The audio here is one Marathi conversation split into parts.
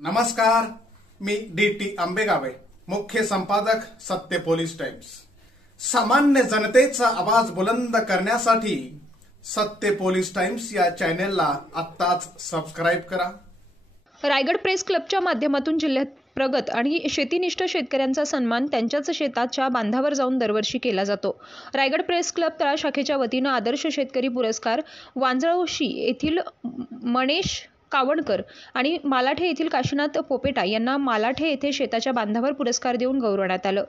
नमस्कार, मी डी.टी. आंबेगावे, मुख्य संपादक सत्य पोलीस टाइम्स। सामान्य जनतेचा आवाज बुलंद करण्यासाठी सत्य पोलीस टाइम्स या चॅनेलला आत्ताच सबस्क्राइब करा। रायगड प्रेस क्लबच्या माध्यमातून जिल्ह्यात प्रगत आणि शेतीनिष्ठ शेतकऱ्यांचा सन्मान त्यांच्याच शेताच्या बांधावर जाऊन दरवर्षी केला जातो। रायगड प्रेस क्लब तळा शाखेच्या वतीनं आदर्श शेतकरी पुरस्कार वांजळशी येथील मनेश कावणकर आणि मालाठे येथील काशीनाथ पोपेटा यांना मालाठे येथे शेताच्या बांधावर पुरस्कार देऊन गौरवण्यात आलं।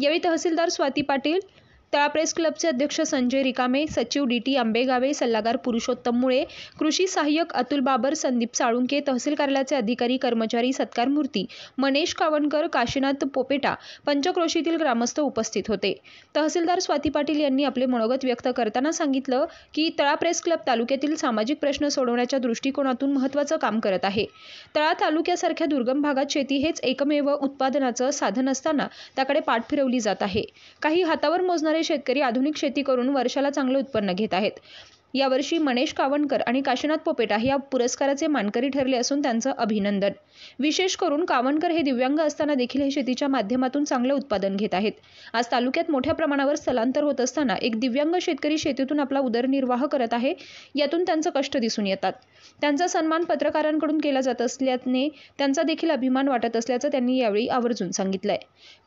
यावेळी तहसीलदार स्वाती पाटील, तळा प्रेस क्लबचे अध्यक्ष संजय रिकामे, सचिव डी.टी. आंबेगावे, सल्लागार पुरुषोत्तम मुळे, कृषी सहाय्यक अतुल बाबर, संदीप साळुंके, तहसील कार्यालयाचे अधिकारी कर्मचारी, सत्कार मूर्ती मनेश कावणकर, काशीनाथ पोपेटा, पंचक्रोशीतील ग्रामस्थ उपस्थित होते। तहसीलदार स्वाती पाटील यांनी आपले मनोगत व्यक्त करताना सांगितलं की तळा प्रेस क्लब तालुक्यातील सामाजिक प्रश्न सोडवण्याच्या दृष्टिकोनातून महत्त्वाचं काम करत आहे। तळा तालुक्यासारख्या दुर्गम भागात शेती हेच एकमेव उत्पादनाचं साधन असताना त्याकडे पाठ फिरवली जात आहे। काही हातावर मोजणारे शेतकरी आधुनिक शेती करून वर्षाला चांगलं उत्पन्न घेत आहेत। यावर्षी मनेश कावणकर आणि काशीनाथ पोपेटा या पुरस्काराचे मानकरी ठरले असून त्यांचं अभिनंदन। विशेष करून कावणकर हे दिव्यांग असताना देखील हे शेतीच्या माध्यमातून चांगलं उत्पादन घेत आहेत। आज तालुक्यात मोठ्या प्रमाणावर स्थलांतर होत असताना एक दिव्यांग शेतकरी शेतीतून आपला उदरनिर्वाह करत आहे, यातून त्यांचं कष्ट दिसून येतात। त्यांचा सन्मान पत्रकारांकडून केला जात असल्याने त्यांचा देखील अभिमान वाटत असल्याचं त्यांनी यावेळी आवर्जून सांगितलंय।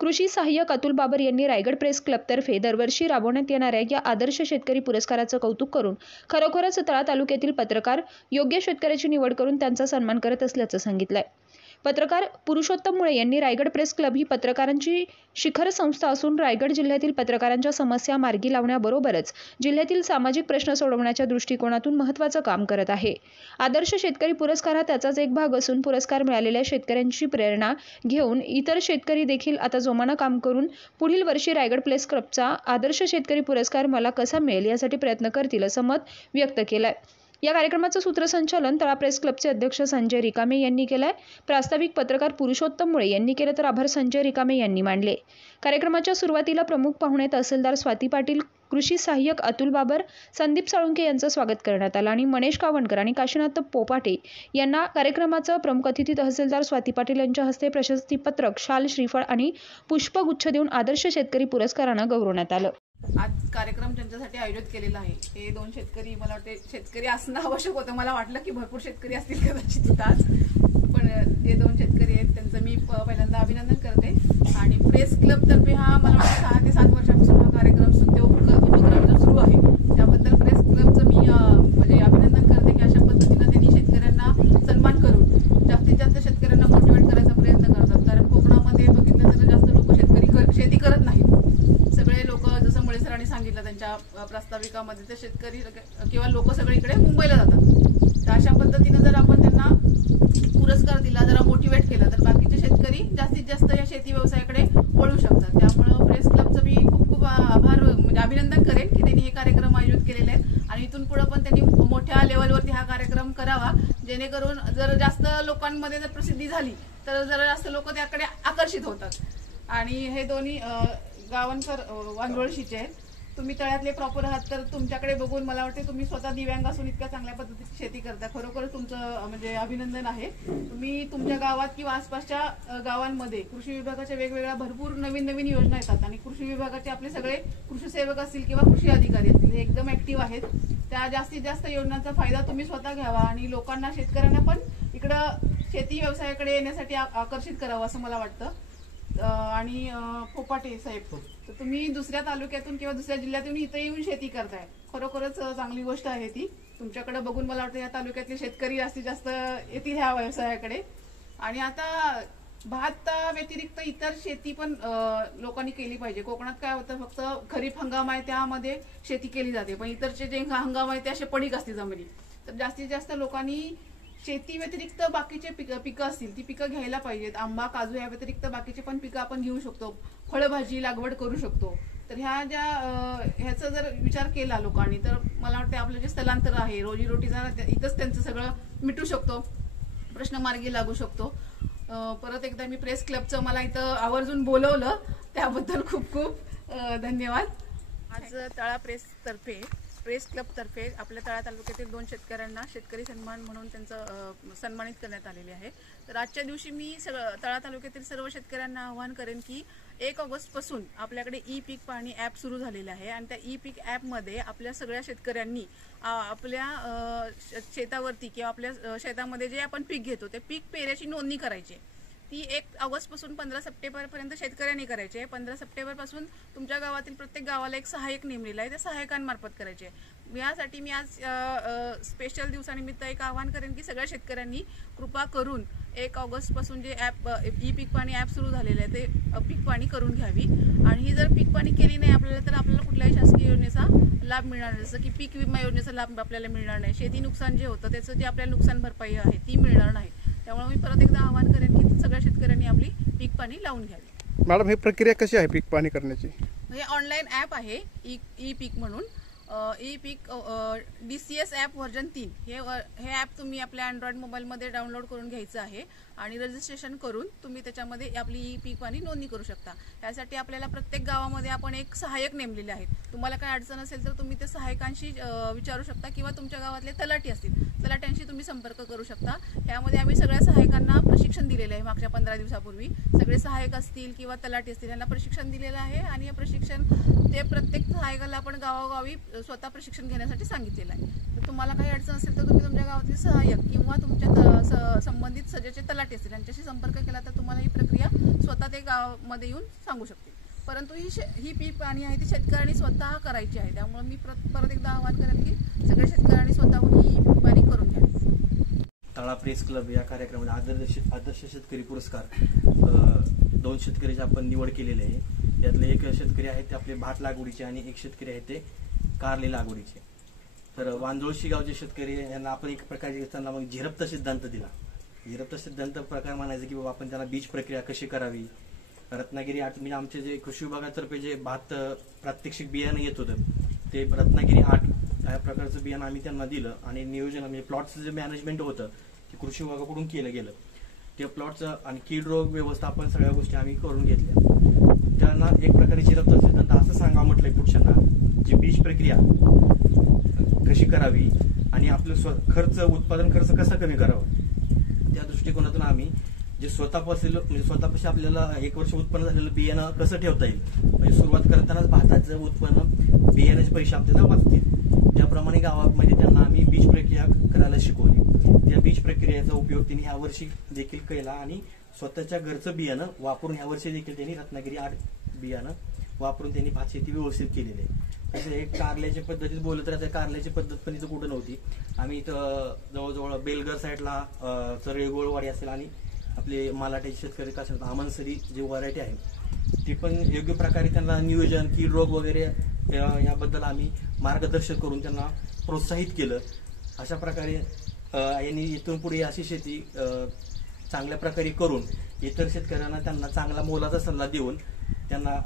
कृषी सहाय्यक अतुल बाबर यांनी रायगड प्रेस क्लबतर्फे दरवर्षी राबवण्यात येणाऱ्या या आदर्श शेतकरी पुरस्काराचं कौतुक करून खरोखरच तळा तालुक्यातील पत्रकार योग्य शेतकऱ्याची निवड करून त्यांचा सन्मान करत असल्याचं सांगितलंय। पत्रकार पुरुषोत्तम मुळे यांनी रायगड प्रेस क्लब ही पत्रकारांची शिखर संस्था असून रायगड जिल्ह्यातील पत्रकारांच्या समस्या मार्गी लावण्याबरोबरच जिल्ह्यातील सामाजिक प्रश्न सोडवण्याच्या दृष्टिकोनातून महत्त्वाचं काम करत आहे। आदर्श शेतकरी पुरस्कार हा त्याचाच एक भाग असून पुरस्कार मिळालेल्या शेतकऱ्यांची प्रेरणा घेऊन इतर शेतकरी देखील आता जोमानं काम करून पुढील वर्षी रायगड प्रेस क्लबचा आदर्श शेतकरी पुरस्कार मला कसा मिळेल यासाठी प्रयत्न करतील असं मत व्यक्त केलंय। या कार्यक्रमाचं सूत्रसंचालन तळा प्रेस क्लबचे अध्यक्ष संजय रिकामे यांनी केलंय। प्रास्ताविक पत्रकार पुरुषोत्तम मुळे यांनी केलं तर आभार संजय रिकामे यांनी मानले। कार्यक्रमाच्या सुरुवातीला प्रमुख पाहुणे तहसीलदार स्वाती पाटील, कृषी सहाय्यक अतुल बाबर, संदीप साळुंके यांचं स्वागत करण्यात आलं आणि मनेश कावणकर आणि काशीनाथ पोपाटे यांना कार्यक्रमाचं प्रमुख अतिथी तहसीलदार स्वाती पाटील यांच्या हस्ते प्रशस्तीपत्रक, शाल, श्रीफळ आणि पुष्पगुच्छ देऊन आदर्श शेतकरी पुरस्कारानं गौरवण्यात आलं। आज कार्यक्रम ज्यांच्यासाठी आयोजित केलेला आहे हे दोन शेतकरी, मला वाटते शेतकरी असणं आवश्यक होतं। मला वाटलं की भरपूर शेतकरी असतील कदाचित आज, पण जे दोन शेतकरी आहेत त्यांचं मी पहिल्यांदा अभिनंदन करते। आणि प्रेस क्लब तर्फे हा मला वाटतं 6 ते 7 वर्षापासून हा कार्यक्रम उपक्रम जो सुरू आहे त्याबद्दल प्रेस क्लबचं मी म्हणजे अभिनंदन करते की अशा पद्धतीनं त्यांनी शेतकऱ्यांना सन्मान करून जास्तीत जास्त शेतकऱ्यांना मोटिवेट करायचा प्रयत्न करतात। कारण कोकणामध्ये बघितलं तर जास्त लोक शेती करत नाहीत। सगळे लोक जसं मुळे सरांनी सांगितलं त्यांच्या प्रास्ताविकामध्ये तर शेतकरी किंवा लोक सगळे इकडे मुंबईला जातात। तर अशा पद्धतीनं जर आपण त्यांना पुरस्कार दिला, जरा मोटिवेट केलं तर बाकीचे शेतकरी जास्तीत जास्त या शेती व्यवसायाकडे वळू शकतात। त्यामुळे प्रेस क्लबचं मी खूप आभार म्हणजे अभिनंदन करेन की त्यांनी हे कार्यक्रम आयोजित केलेले आहेत आणि इथून पुढे पण त्यांनी मोठ्या लेवलवरती हा कार्यक्रम करावा, जेणेकरून जर जास्त लोकांमध्ये जर प्रसिद्धी झाली तर जरा जास्त लोक त्याकडे आकर्षित होतात। आणि हे दोन्ही गावणकर वांजळशीचे आहेत। तुम्ही तळ्यातले प्रॉपर आहात तर तुमच्याकडे बघून मला वाटते तुम्ही स्वतः दिव्यांग असून इतक्या चांगल्या पद्धतीची शेती करता, खरोखरच तुमचं म्हणजे अभिनंदन आहे। तुम्ही तुमच्या गावात किंवा आसपासच्या गावांमध्ये कृषी विभागाच्या वेगवेगळ्या भरपूर नवीन योजना येतात आणि कृषी विभागाचे आपले सगळे कृषी सेवक असतील किंवा कृषी अधिकारी असतील हे एकदम ऍक्टिव्ह आहेत। त्या जास्तीत जास्त योजनांचा फायदा तुम्ही स्वतः घ्यावा आणि लोकांना, शेतकऱ्यांना पण इकडं शेती व्यवसायाकडे येण्यासाठी आकर्षित करावं असं मला वाटतं। आणि पोपाटे साहेब, तर तुम्ही दुसऱ्या तालुक्यातून किंवा दुसऱ्या जिल्ह्यातून इथे येऊन शेती करताय, खरोखरच चांगली गोष्ट आहे ती। तुमच्याकडे बघून मला वाटतं या तालुक्यातले शेतकरी जास्तीत जास्त येतील ह्या व्यवसायाकडे। आणि आता भात व्यतिरिक्त इतर शेती पण लोकांनी केली पाहिजे। कोकणात काय होतं, फक्त खरीप हंगाम आहे त्यामध्ये शेती केली जाते, पण इतरचे जे हंगाम आहे ते असे पडीक असते जमिनी। तर जास्तीत जास्त लोकांनी शेती व्यतिरिक्त बाकीचे पिकं असतील ती पिकं घ्यायला पाहिजेत। आंबा, काजू या व्यतिरिक्त बाकीचे पण पिकं आपण घेऊ शकतो, फळभाजी लागवड करू शकतो। तर ह्याचा जर विचार केला लोकांनी तर मला वाटतं आपलं जे स्थलांतर आहे रोजीरोटीचा इथंच त्यांचं सगळं मिटू शकतो, प्रश्न मार्गी लागू शकतो। परत एकदा मी प्रेस क्लबचं मला इथं आवर्जून बोलवलं त्याबद्दल खूप खूप धन्यवाद। आज तळा प्रेस तर्फे प्रेस क्लबतर्फे आपल्या तळा तालुक्यातील 2 शेतकऱ्यांना शेतकरी सन्मान म्हणून त्यांचं सन्मानित करण्यात आलेले आहे। तर आजच्या दिवशी मी तळा तालुक्यातील सर्व शेतकऱ्यांना आवाहन करेन की 1 ऑगस्टपासून आपल्याकडे ई पीक पाहणी ॲप सुरू झालेलं आहे आणि त्या ई पीक ॲपमध्ये आपल्या सगळ्या शेतकऱ्यांनी आपल्या शेतावरती किंवा आपल्या शेतामध्ये जे आपण पीक घेतो ते पीक पेऱ्याची नोंदणी करायची आहे। ती 1 ऑगस्टपासून 15 सप्टेंबरपर्यंत शेतकऱ्यांनी करायची आहे। 15 सप्टेंबरपासून तुमच्या गावातील प्रत्येक गावाला एक सहाय्यक नेमलेला आहे, त्या सहाय्यकांमार्फत करायचे आहे। यासाठी मी आज स्पेशल दिवसानिमित्त एक आवाहन करेन की सगळ्या शेतकऱ्यांनी कृपा करून 1 ऑगस्टपासून जे ॲप ई पीक पाणी ॲप सुरू झालेलं आहे ते पीक पाणी करून घ्यावी। आणि ही जर पीक पाणी केली नाही आपल्याला तर आपल्याला कुठल्याही शासकीय योजनेचा लाभ मिळणार नाही, जसं की पीक विमा योजनेचा लाभ आपल्याला मिळणार नाही, शेती नुकसान जे होतं त्याचं जे आपल्याला नुकसान भरपाई आहे ती मिळणार नाही। त्यामुळे मी परत एकदा आवाहन करेन की सगळ्या शेतकऱ्यांनी आपली पीक पाणी लावून घ्यावी। मॅडम, ही प्रक्रिया कशी आहे पीक पाणी करण्याची? हे ऑनलाईन ॲप आहे ई पीक म्हणून, ई पीक DCS ॲप व्हर्जन 3 हे ॲप तुम्ही आपल्या अँड्रॉइड मोबाईलमध्ये डाउनलोड करून घ्यायचं आहे आणि रजिस्ट्रेशन करून तुम्ही त्याच्यामध्ये आपली ई पीक पाणी नोंदणी करू शकता। यासाठी आपल्याला प्रत्येक गावामध्ये आपण एक सहाय्यक नेमलेले आहेत। तुम्हाला काय अडचण असेल तर तुम्ही त्या सहाय्यकांशी विचारू शकता किंवा तुमच्या गावातले तलाठी असतील तलाट्यांशी तुम्ही संपर्क करू शकता। यामध्ये आम्ही सगळ्या सहाय्यकांना प्रशिक्षण दिलेलं आहे। मागच्या 15 दिवसापूर्वी सगळे सहाय्यक असतील किंवा तलाठी असतील यांना प्रशिक्षण दिलेलं आहे आणि हे प्रशिक्षण ते प्रत्येक सहाय्यकाला आपण गावोगावी स्वतः प्रशिक्षण घेण्यासाठी सांगितलेलं आहे। तर तुम्हाला काही अडचण असेल तर तुम्ही तुमच्या गावातील सहाय्यक किंवा तुमच्या संबंधित सजेचे तलाठी असतील यांच्याशी संपर्क केला तर तुम्हाला ही प्रक्रिया स्वतः ते गावामध्ये येऊन सांगू शकतील। परंतु ही पीक पाणी आहे ती शेतकऱ्यांनी स्वतः करायची आहे। त्यामुळे मी परत एकदा आवाहन करेन की सगळ्या शेतकऱ्यांनी स्वतःहून ही पीक पाणी करून घ्यावी। तळा प्रेस क्लब या कार्यक्रमामध्ये आदर्श शेतकरी पुरस्कार 2 शेतकऱ्याची आपण निवड केलेली आहे। यातले एक शेतकरी आहेत ते आपले भात लागवडीचे आणि एक शेतकरी आहेत ते कारले लागवडीचे। तर वांजोळशी गावचे शेतकरी यांना आपण एक प्रकारचे त्यांना मग झिरप्त सिद्धांत दिला। झिरप्त सिद्धांत प्रकार म्हणायचं की बाबा आपण त्यांना बीज प्रक्रिया कशी करावी। रत्नागिरी म्हणजे आमचे जे कृषी विभागातर्फे जे भात प्रात्यक्षिक बियाणं येत होतं ते रत्नागिरी 8 या प्रकारचं बियाणं आम्ही त्यांना दिलं आणि नियोजन म्हणजे प्लॉटचं जे मॅनेजमेंट होतं ते कृषी विभागाकडून केलं गेलं। ते प्लॉटचं आणि कीड रोग व्यवस्थापन सगळ्या गोष्टी आम्ही करून घेतल्या। त्यांना एक प्रकारे झिरप्त सिद्धांत असं सांगावं म्हटलंय पुरुषांना जी बीज प्रक्रिया कशी करावी आणि आपलं उत्पादन खर्च कसा कमी करावा त्या दृष्टिकोनातून आम्ही जे स्वतःपाशी आपल्याला 1 वर्ष उत्पन्न झालेलं बियाणं कसं ठेवता येईल, म्हणजे सुरुवात करतानाच भाताचं उत्पन्न बियाण्याचे पैसे आपल्याला वाचतील त्याप्रमाणे गावामध्ये त्यांना आम्ही बीज प्रक्रिया करायला शिकवली। त्या बीज प्रक्रियेचा उपयोग त्यांनी ह्या वर्षी देखील केला आणि स्वतःच्या घरचं बियाणं वापरून ह्या वर्षी देखील त्यांनी रत्नागिरी 8 बियाणं वापरून त्यांनी भात शेती व्यवस्थित केलेली आहे। तसं एक कारल्याच्या पद्धतीत बोललं तर त्या कारल्याची पद्धत पण इथं कुठं नव्हती। आम्ही इथं जवळजवळ बेलगर साईडला चरळी गोळवाडी असेल आणि आपले मलाटे शेतकरी का आमनसरी जी व्हरायटी आहे ती पण योग्य प्रकारे त्यांना नियोजन कीड रोग वगैरे याबद्दल आम्ही मार्गदर्शन करून त्यांना प्रोत्साहित केलं। अशा प्रकारे यांनी इथून पुढे अशी शेती चांगल्या प्रकारे करून इतर शेतकऱ्यांना त्यांना चांगला मोलाचा सल्ला देऊन त्यांना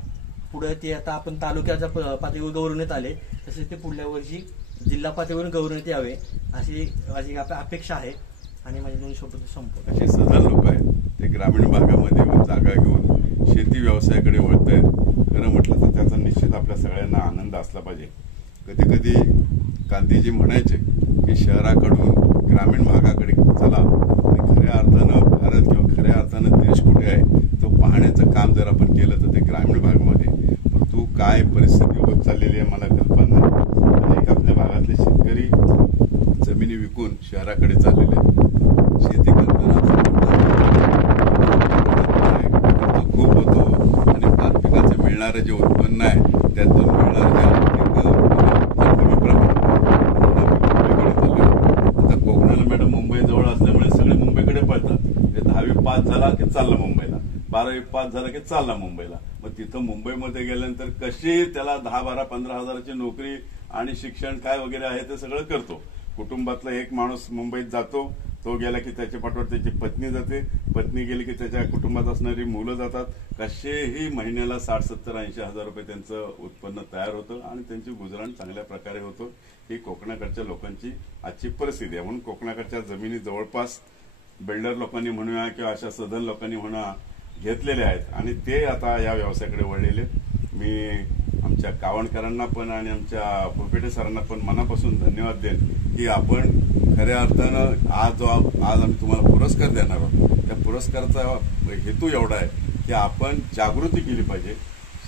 पुढे ते आता आपण तालुक्याच्या पातळीवर गौरवण्यात आले तसे ते पुढल्या वर्षी जिल्हा पातळीवरून गौरवण्यात यावे अशी माझी अपेक्षा आहे आणि माझे 2 शब्द संपतो। असे सधन लोक आहेत ते ग्रामीण भागामध्ये जागा घेऊन शेती व्यवसायाकडे वळत आहेत। खरं म्हटलं तर त्याचा निश्चित आपल्या सगळ्यांना आनंद असला पाहिजे। कधी कधी गांधीजी म्हणायचे की शहराकडून ग्रामीण भागाकडे चला आणि खऱ्या अर्थानं भारत किंवा खऱ्या अर्थानं देश कुठे आहे तो पाहण्याचं काम जर आपण केलं तर ते ग्रामीण भागामध्ये परंतु काय परिस्थिती होत चाललेली आहे मला कल्पना नाही। अनेक आपल्या भागातले शेतकरी जमिनी विकून शहराकडे चाललेले आहेत। शेती करताना खूप होतो आणि भात पिकाचं मिळणारं जे उत्पन्न आहे त्यातून मिळणारं कमी प्रमाणात आता कोकणाला मॅडम मुंबई जवळ असल्यामुळे सगळे मुंबईकडे पळतात। 10वी पास झाला की चालला मुंबईला, 12वी पास झाला की चालला मुंबईला। मग तिथं मुंबईमध्ये गेल्यानंतर कशी त्याला 10-12, 15 हजाराची नोकरी आणि शिक्षण काय वगैरे आहे ते सगळं करतो। कुटुंबातला एक माणूस मुंबईत जातो, तो गेला की त्याच्या पाठवर त्याची पत्नी जाते, पत्नी गेली की त्याच्या कुटुंबात असणारी मुलं जातात। कसेही महिन्याला 60-70-80 हजार रुपये त्यांचं उत्पन्न तयार होतं आणि त्यांची गुजराण चांगल्या प्रकारे होतं। ही कोकणाकडच्या लोकांची आजची परिस्थिती आहे। म्हणून कोकणाकडच्या जमिनी जवळपास बिल्डर लोकांनी म्हणूया किंवा अशा सधन लोकांनी म्हणा घेतलेले आहेत आणि ते आता या व्यवसायाकडे वळलेले। मी आमच्या आमच्या कावणकरांना पण आणि आमच्या पुरपेटे सरांना पण मनापासून धन्यवाद देईन की आपण खऱ्या अर्थानं आज आम्ही तुम्हाला पुरस्कार देणार आहोत. त्या पुरस्काराचा हेतू एवढा आहे की आपण जागृती केली पाहिजे,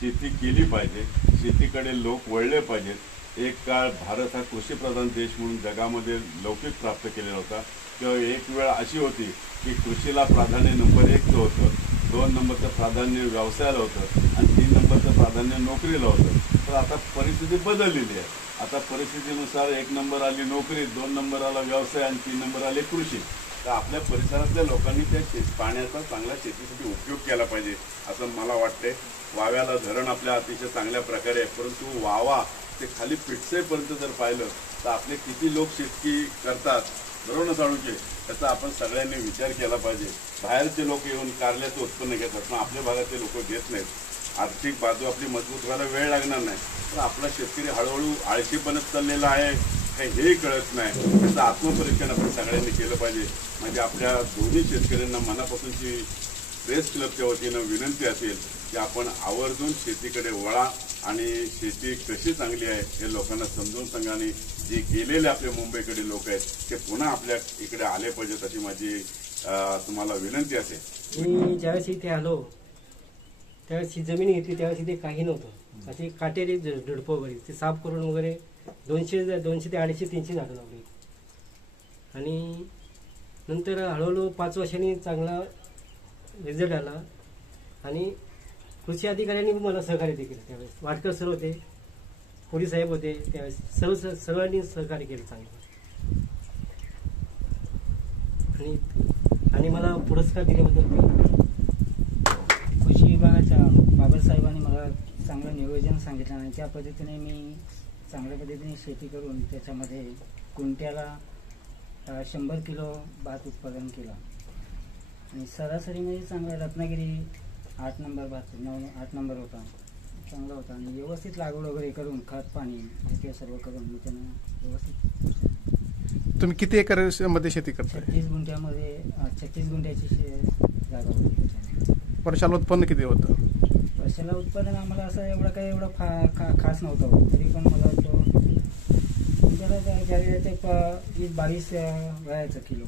शेती केली पाहिजे, शेतीकडे लोक वळले पाहिजेत. एक काळ भारत हा कृषीप्रधान देश म्हणून जगामध्ये लौकिक प्राप्त केलेला होता, किंवा एक वेळ अशी होती की कृषीला प्राधान्य नंबर 1 होतं, 2 नंबरचं प्राधान्य व्यवसायाला होतं आणि 3 नंबरचं प्राधान्य नोकरीला होतं. तर आता परिस्थिती बदललेली आहे. आता परिस्थितीनुसार 1 नंबर आली नोकरी, 2 नंबर आला व्यवसाय आणि 3 नंबर आले कृषी. तर आपल्या परिसरातल्या लोकांनी त्या पाण्याचा चांगला शेतीसाठी उपयोग केला पाहिजे असं मला वाटतंय. वाव्याला धरण आपल्या अतिशय चांगल्या प्रकारे आहे, परंतु वावा ते खाली पिटसेपर्यंत जर पाहिलं तर आपले किती लोक शेती करतात, बरोबर ना साळुंके, त्याचा आपण सगळ्यांनी विचार केला पाहिजे. बाहेरचे लोक येऊन कारल्याचं उत्पन्न घेतात, पण आपल्या भागातले लोक घेत नाहीत. आर्थिक बाजू आपली मजबूत व्हायला वेळ लागणार नाही, तर आपला शेतकरी हळूहळू आळशी बनत चाललेला आहे काही हेही कळत नाही. त्याचं आत्मपरीक्षण आपण सगळ्यांनी केलं पाहिजे. म्हणजे आपल्या दोन्ही शेतकऱ्यांना मनापासूनची प्रेस क्लबच्या वतीनं विनंती असेल की आपण आवर्जून शेतीकडे वळा आणि शेती कशी चांगली आहे हे लोकांना समजून सांगा, आणि जे गेलेले आपले मुंबईकडे लोक आहेत ते पुन्हा आपल्या इकडे आले पाहिजेत अशी माझी तुम्हाला विनंती असेल. मी ज्यावेळेस इथे आलो त्यावेळेस ही जमीन घेतली त्यावेळेस इथे काही नव्हतं. अशी काटेरी झुडपं वगैरे ते साफ करून वगैरे 200 ते 250 300 झाडं लावली. आणि नंतर हळूहळू 5 वर्षांनी चांगला रिझल्ट आला आणि कृषी अधिकाऱ्यांनी मला सहकार्य केलं. त्यावेळेस वाटकर सर होते, पोलीस साहेब होते, त्यावेळेस सर्वांनी सहकार्य केलं चांगलं. आणि मला पुरस्कार दिल्याबद्दल कृषी विभागाच्या बाबासाहेबांनी मला चांगलं नियोजन सांगितलं आणि त्या पद्धतीने मी चांगल्या पद्धतीने शेती करून त्याच्यामध्ये गुंठ्याला 100 किलो भात उत्पादन केलं. आणि सरासरी म्हणजे चांगला रत्नागिरी 8 नंबर भात 8 नंबर होता, चांगला होता. आणि व्यवस्थित लागवड वगैरे करून खत पाणी हे सर्व करून मी त्यांना व्यवस्थित. तुम्ही किती एकर मध्ये शेती करताय? 36 गुंठ्यामध्ये 36 गुंठ्याची जागा होती. वर्षाला उत्पन्न किती होतं? वर्षाला उत्पादन आम्हाला असं एवढं खास नव्हतं, तरी पण मला तो त्याला 20-22 वयाचं किलो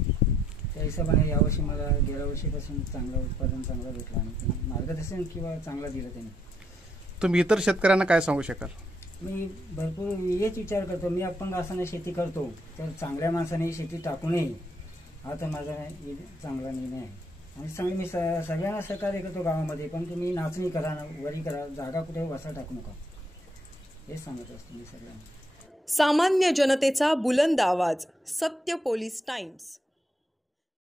त्या हिशोबाने यावर्षी मला गेल्या वर्षीपासून चांगलं उत्पादन चांगलं भेटलं आणि मार्गदर्शन किंवा चांगलं दिलं त्यांनी. तुम्ही इतर शेतकऱ्यांना काय सांगू शकाल? मी भरपूर हेच विचार करतो, मी अपंग असताना शेती करतो तर चांगल्या माणसाने शेती टाकू नये हा तर माझा चांगला निर्णय आहे. आणि मी सगळ्यांना सहकार्य करतो गावामध्ये, पण तुम्ही नाचणी करा, वरी करा, जागा कुठे वसा टाकू नका हेच सांगत असतो मी सगळ्यांना. सामान्य जनतेचा बुलंद आवाज, सत्य पोलीस टाइम्स.